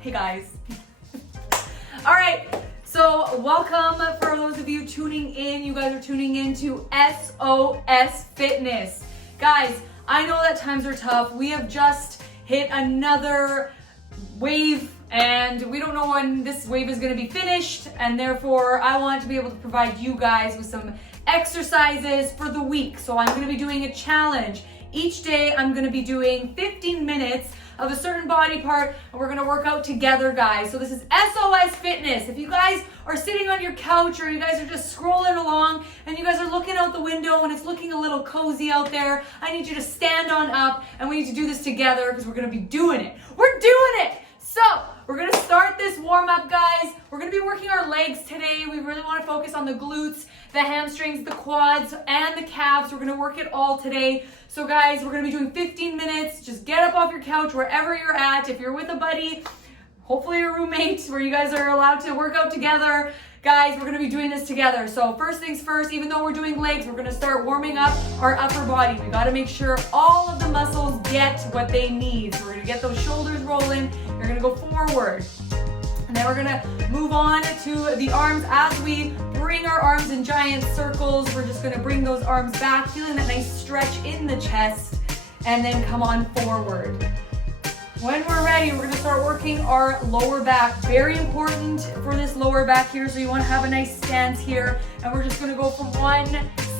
Hey guys. All right, so welcome for those of you tuning in. You guys are tuning in to SOS Fitness. Guys, I know that times are tough. We have just hit another wave and we don't know when this wave is going to be finished, and therefore I want to be able to provide you guys with some exercises for the week. So I'm going to be doing a challenge. Each day I'm going to be doing 15 minutes of a certain body part, and we're gonna work out together, guys. So this is SOS Fitness. If you guys are sitting on your couch or you guys are just scrolling along and you guys are looking out the window and it's looking a little cozy out there, I need you to stand on up and we need to do this together because we're gonna be doing it. We're doing it! So, we're gonna start this warm up, guys. We're gonna be working our legs today. We really wanna focus on the glutes, the hamstrings, the quads, and the calves. We're gonna work it all today. So guys, we're gonna be doing 15 minutes. Just get up off your couch wherever you're at. If you're with a buddy, hopefully your roommate, where you guys are allowed to work out together. Guys, we're gonna be doing this together. So first things first, even though we're doing legs, we're gonna start warming up our upper body. We gotta make sure all of the muscles get what they need. So we're gonna get those shoulders rolling. You're gonna go forward. And then we're gonna move on to the arms. As we bring our arms in giant circles, we're just gonna bring those arms back, feeling that nice stretch in the chest, and then come on forward. When we're ready, we're gonna start working our lower back. Very important for this lower back here, so you wanna have a nice stance here, and we're just gonna go from one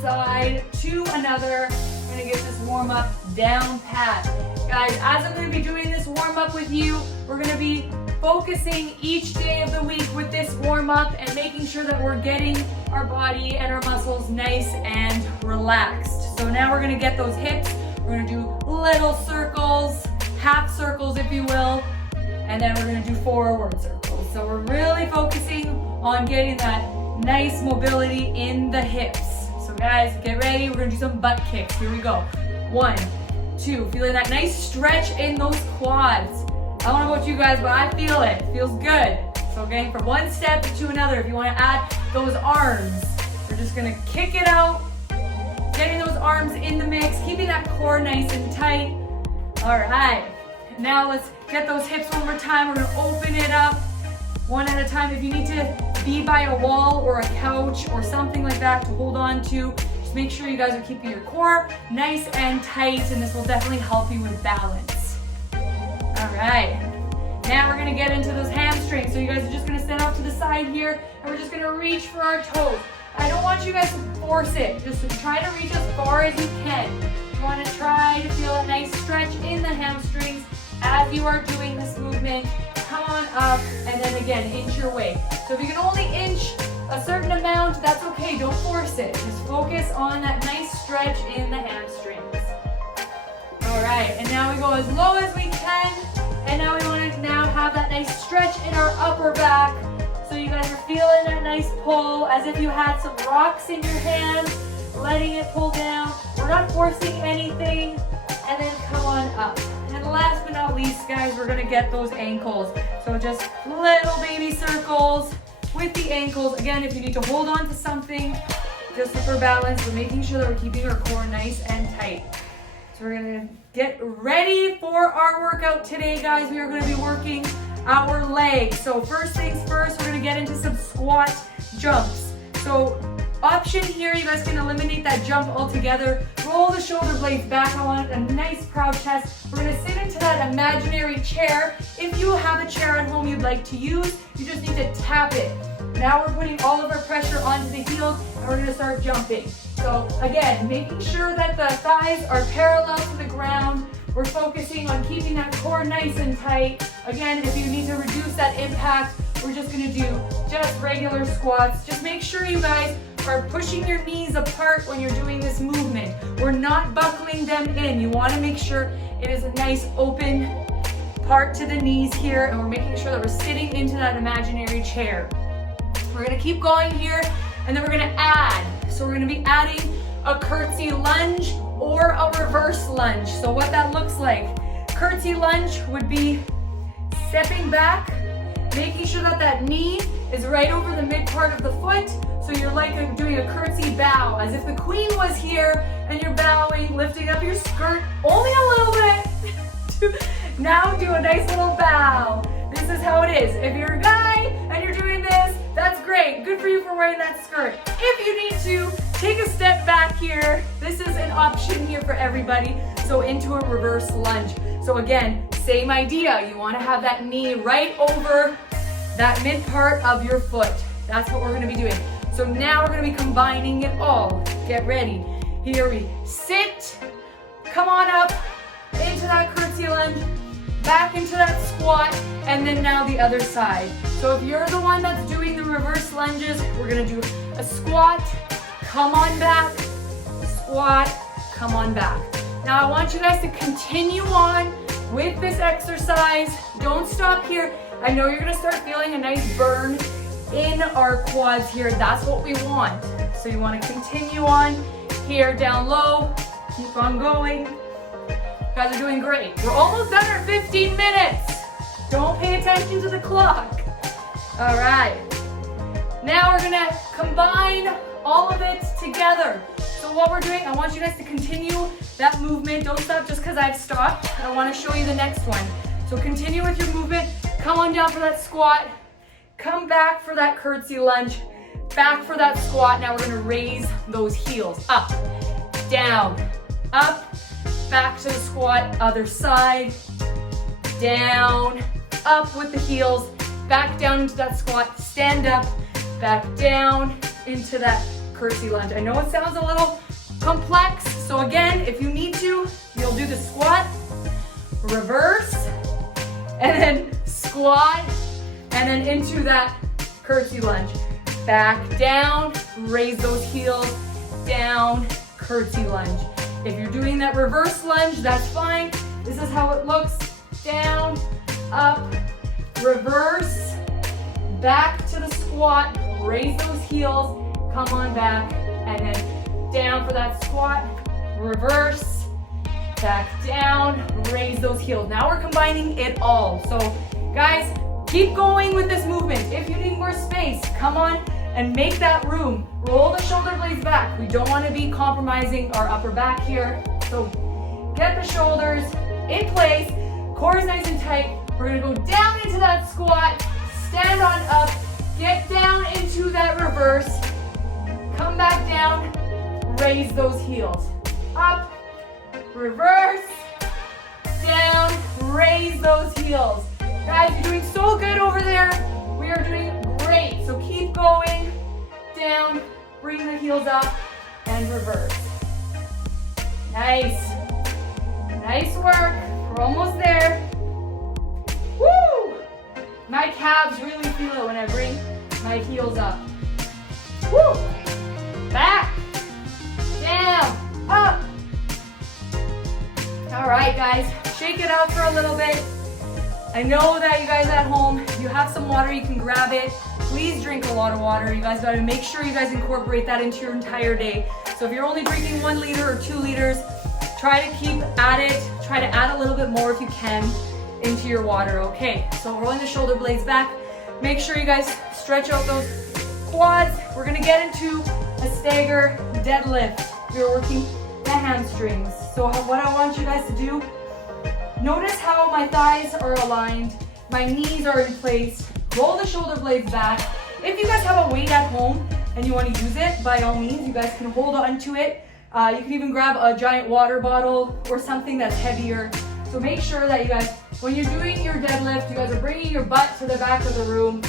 side to another. We're gonna get this warm up down pat. Guys, as I'm gonna be doing this warm up with you, we're gonna be focusing each day of the week with this warm up and making sure that we're getting our body and our muscles nice and relaxed. So now we're gonna get those hips. We're gonna do little circles, half circles if you will, and then we're gonna do forward circles. So we're really focusing on getting that nice mobility in the hips. So guys, get ready. We're gonna do some butt kicks. Here we go. 1, 2, feeling that nice stretch in those quads. I don't know about you guys, but I feel it. It feels good. So going from one step to another. If you want to add those arms, we're just going to kick it out, getting those arms in the mix, keeping that core nice and tight. All right. Now let's get those hips one more time. We're going to open it up one at a time. If you need to be by a wall or a couch or something like that to hold on to, just make sure you guys are keeping your core nice and tight, and this will definitely help you with balance. All right, now we're gonna get into those hamstrings. So you guys are just gonna stand off to the side here, and we're just gonna reach for our toes. I don't want you guys to force it. Just try to reach as far as you can. You wanna try to feel a nice stretch in the hamstrings as you are doing this movement. Come on up, and then again, inch your way. So if you can only inch a certain amount, that's okay, don't force it. Just focus on that nice stretch in the hamstrings. All right, and now we go as low as we can, and now we want to have that nice stretch in our upper back. So you guys are feeling that nice pull as if you had some rocks in your hands, letting it pull down. We're not forcing anything, and then come on up. And last but not least, guys, we're gonna get those ankles. So just little baby circles with the ankles. Again, if you need to hold on to something, just for balance, but making sure that we're keeping our core nice and tight. So we're gonna get ready for our workout today, guys. We are gonna be working our legs. So first things first, we're gonna get into some squat jumps. So option here, you guys can eliminate that jump altogether. Roll the shoulder blades back. I want a nice proud chest. We're gonna sit into that imaginary chair. If you have a chair at home you'd like to use, you just need to tap it. Now we're putting all of our pressure onto the heels, and we're gonna start jumping. So again, making sure that the thighs are parallel to the ground. We're focusing on keeping that core nice and tight. Again, if you need to reduce that impact, we're just gonna do just regular squats. Just make sure you guys are pushing your knees apart when you're doing this movement. We're not buckling them in. You wanna make sure it is a nice open part to the knees here, and we're making sure that we're sitting into that imaginary chair. We're gonna keep going here, and then we're gonna add. So we're gonna be adding a curtsy lunge or a reverse lunge. So what that looks like, curtsy lunge would be stepping back, making sure that that knee is right over the mid part of the foot. So you're like doing a curtsy bow, as if the queen was here and you're bowing, lifting up your skirt only a little bit. Now do a nice little bow. This is is how it is. If you're a guy and you're doing this, that's great. Good for you for wearing that skirt. If you need to, take a step back here. This is an option here for everybody. So into a reverse lunge. So again, same idea. You want to have that knee right over that mid part of your foot. That's what we're going to be doing. So now we're going to be combining it all. Get ready. Here we sit. Come on up into that curtsy lunge. Back into that squat. And then now the other side. So if you're the one that's doing the reverse lunges, we're going to do a squat. Come on back. Squat. Come on back. Now I want you guys to continue on with this exercise. Don't stop here. I know you're going to start feeling a nice burn in our quads here. That's what we want. So you want to continue on here, down low. Keep on going. You guys are doing great. We're almost done our 15 minutes. Don't pay attention to the clock. All right. Now we're going to combine all of it together. So what we're doing, I want you guys to continue that movement. Don't stop just because I've stopped. I want to show you the next one. So continue with your movement. Come on down for that squat. Come back for that curtsy lunge. Back for that squat. Now we're going to raise those heels. Up, down, up, back to the squat. Other side, down, up with the heels. Back down into that squat. Stand up, back down into that curtsy lunge. I know it sounds a little complex. So again, if you need to, you'll do the squat, reverse, and then squat, and then into that curtsy lunge. Back down, raise those heels, down, curtsy lunge. If you're doing that reverse lunge, that's fine. This is how it looks. Down, up, reverse, back to the squat, raise those heels, come on back, and then down for that squat, reverse, back down, raise those heels. Now we're combining it all. So guys, keep going with this movement. If you need more space, come on and make that room. Roll the shoulder blades back. We don't want to be compromising our upper back here. So get the shoulders in place, core is nice and tight. We're going to go down into that squat, stand on up, get down into that reverse, come back down, raise those heels. Up, reverse, down, raise those heels. Guys, you're doing so good over there. We are doing great. So keep going, down, bring the heels up, and reverse. Nice. Nice work. We're almost there. Woo! My calves really feel it when I bring my heels up. Woo! Back, down, up. All right, guys, shake it out for a little bit. I know that you guys at home, you have some water, you can grab it. Please drink a lot of water. You guys gotta make sure you guys incorporate that into your entire day. So if you're only drinking 1 liter or 2 liters, try to keep at it. Try to add a little bit more if you can into your water, okay? So rolling the shoulder blades back. Make sure you guys stretch out those quads. We're gonna get into a stagger deadlift. We're working the hamstrings. So what I want you guys to do, notice how my thighs are aligned, my knees are in place. Roll the shoulder blades back. If you guys have a weight at home and you want to use it, by all means, you guys can hold on to it. You can even grab a giant water bottle or something that's heavier. So make sure that you guys, when you're doing your deadlift, you guys are bringing your butt to the back of the room,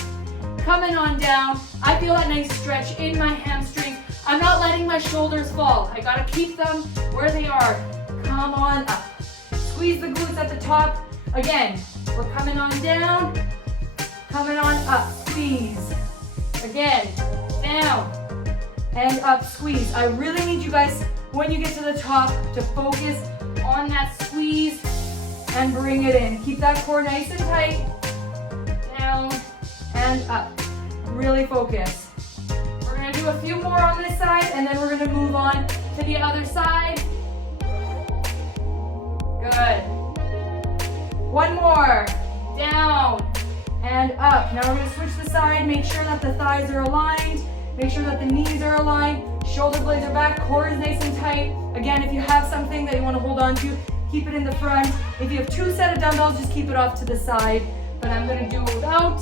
coming on down. I feel a nice stretch in my hamstrings. I'm not letting my shoulders fall. I gotta keep them where they are. Come on up. Squeeze the glutes at the top. Again, we're coming on down, coming on up, squeeze. Again, down and up, squeeze. I really need you guys, when you get to the top, to focus on that squeeze and bring it in. Keep that core nice and tight. Down and up. Really focus. We're gonna do a few more on this side and then we're gonna move on to the other side. Good. One more. Down and up. Now we're going to switch the side. Make sure that the thighs are aligned. Make sure that the knees are aligned. Shoulder blades are back. Core is nice and tight. Again, if you have something that you want to hold on to, keep it in the front. If you have 2 sets of dumbbells, just keep it off to the side. but I'm gonna do it without,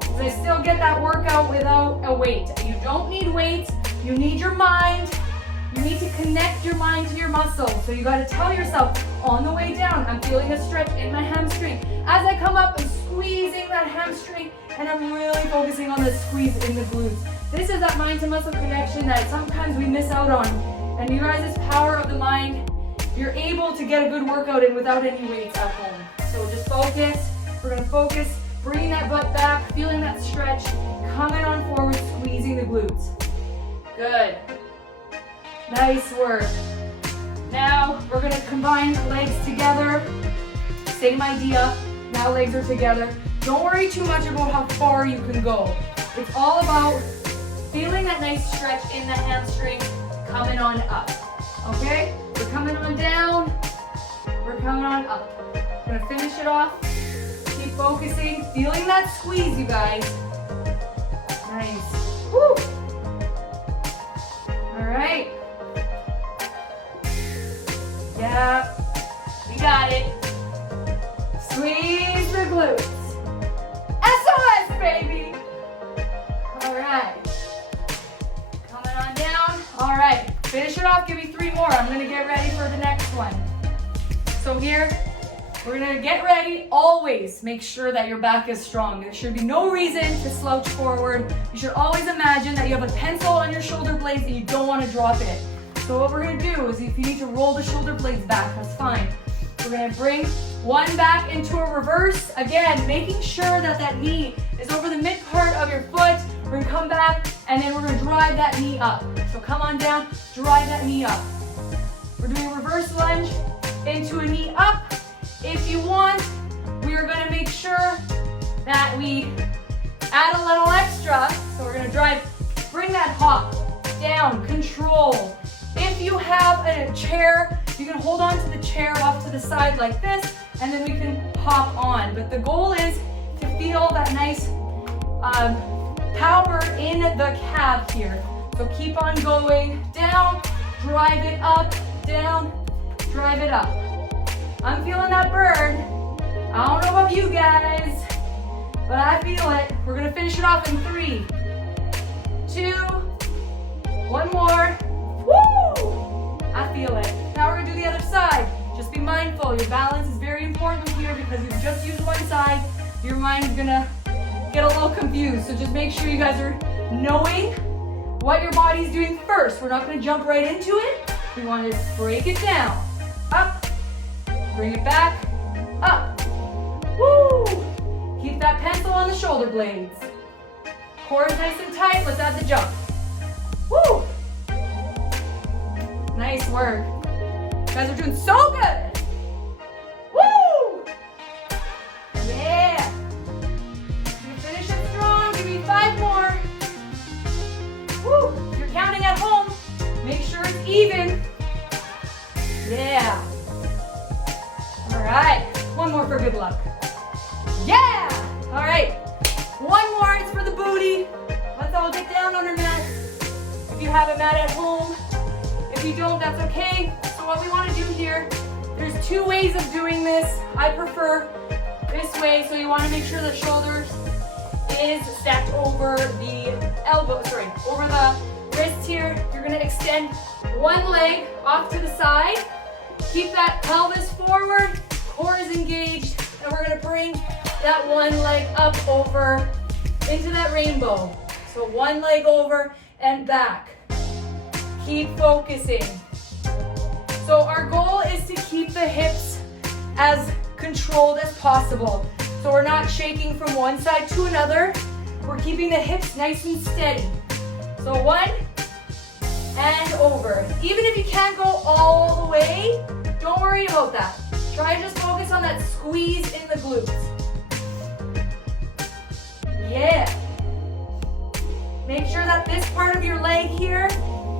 because I still get that workout without a weight. You don't need weights, you need your mind. You need to connect your mind to your muscles. So you gotta tell yourself, on the way down, I'm feeling a stretch in my hamstring. As I come up, I'm squeezing that hamstring, and I'm really focusing on the squeeze in the glutes. This is that mind to muscle connection that sometimes we miss out on. And you guys, this power of the mind, you're able to get a good workout in without any weights at home. So just focus. We're gonna focus, bringing that butt back, feeling that stretch, coming on forward, squeezing the glutes. Good. Nice work. Now we're gonna combine legs together. Same idea. Now legs are together. Don't worry too much about how far you can go. It's all about feeling that nice stretch in the hamstring, coming on up. Okay? We're coming on down. We're coming on up. We're gonna finish it off. Keep focusing, feeling that squeeze, you guys. Nice. Woo! All right. Yeah, we got it. Squeeze the glutes. SOS, baby. All right. Coming on down. All right, finish it off. Give me 3 more. I'm gonna get ready for the next one. So here, we're gonna get ready. Always make sure that your back is strong. There should be no reason to slouch forward. You should always imagine that you have a pencil on your shoulder blades and you don't want to drop it. So what we're gonna do is, if you need to roll the shoulder blades back, that's fine. We're gonna bring one back into a reverse. Again, making sure that that knee is over the mid part of your foot. We're gonna come back and then we're gonna drive that knee up. So come on down, drive that knee up. We're doing a reverse lunge into a knee up. If you want, we are gonna make sure that we add a little extra. So we're gonna bring that hop down, control. If you have a chair, you can hold on to the chair off to the side like this, and then we can hop on. But the goal is to feel that nice power in the calf here. So keep on going, down, drive it up, down, drive it up. I'm feeling that burn. I don't know about you guys, but I feel it. We're gonna finish it off in 3, 2, 1 more. Woo! I feel it. Now we're gonna do the other side. Just be mindful. Your balance is very important here because you've just used one side. Your mind's gonna get a little confused. So just make sure you guys are knowing what your body's doing first. We're not gonna jump right into it. We want to break it down. Up, bring it back, up. Woo! Keep that pencil on the shoulder blades. Core is nice and tight. Let's add the jump. Woo! Nice work. You guys are doing so good. Woo! Yeah. You finish it strong. Give me 5 more. Woo! If you're counting at home, make sure it's even. Yeah. All right. 1 more for good luck. Yeah. All right. 1 more. It's for the booty. Let's all get down on our mat. If you have a mat at home, if you don't, that's okay. So what we want to do here, there's 2 ways of doing this. I prefer this way. So you want to make sure the shoulders is stacked over the over the wrist here. You're going to extend one leg off to the side. Keep that pelvis forward, core is engaged, and we're going to bring that one leg up over into that rainbow. So one leg over and back. Keep focusing. So our goal is to keep the hips as controlled as possible. So we're not shaking from one side to another. We're keeping the hips nice and steady. So 1 and over. Even if you can't go all the way, don't worry about that. Try to just focus on that squeeze in the glutes. Yeah. Make sure that this part of your leg here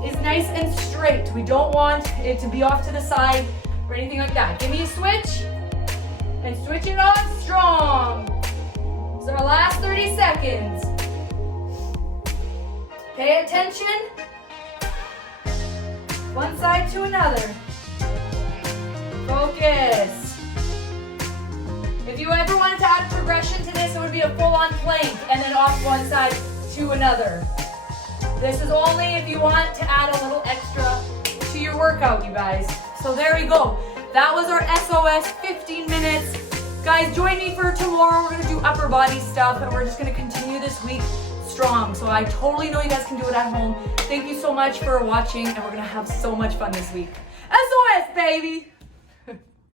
is nice and straight. We don't want it to be off to the side or anything like that. Give me a switch and switch it on strong. So our last 30 seconds. Pay attention. One side to another. Focus. If you ever wanted to add progression to one side to another. This is only if you want to add a little extra to your workout, you guys. So there we go. That was our SOS 15 minutes. Guys, join me for tomorrow. We're gonna do upper body stuff and we're just gonna continue this week strong. So I totally know you guys can do it at home. Thank you so much for watching and we're gonna have so much fun this week. SOS, baby!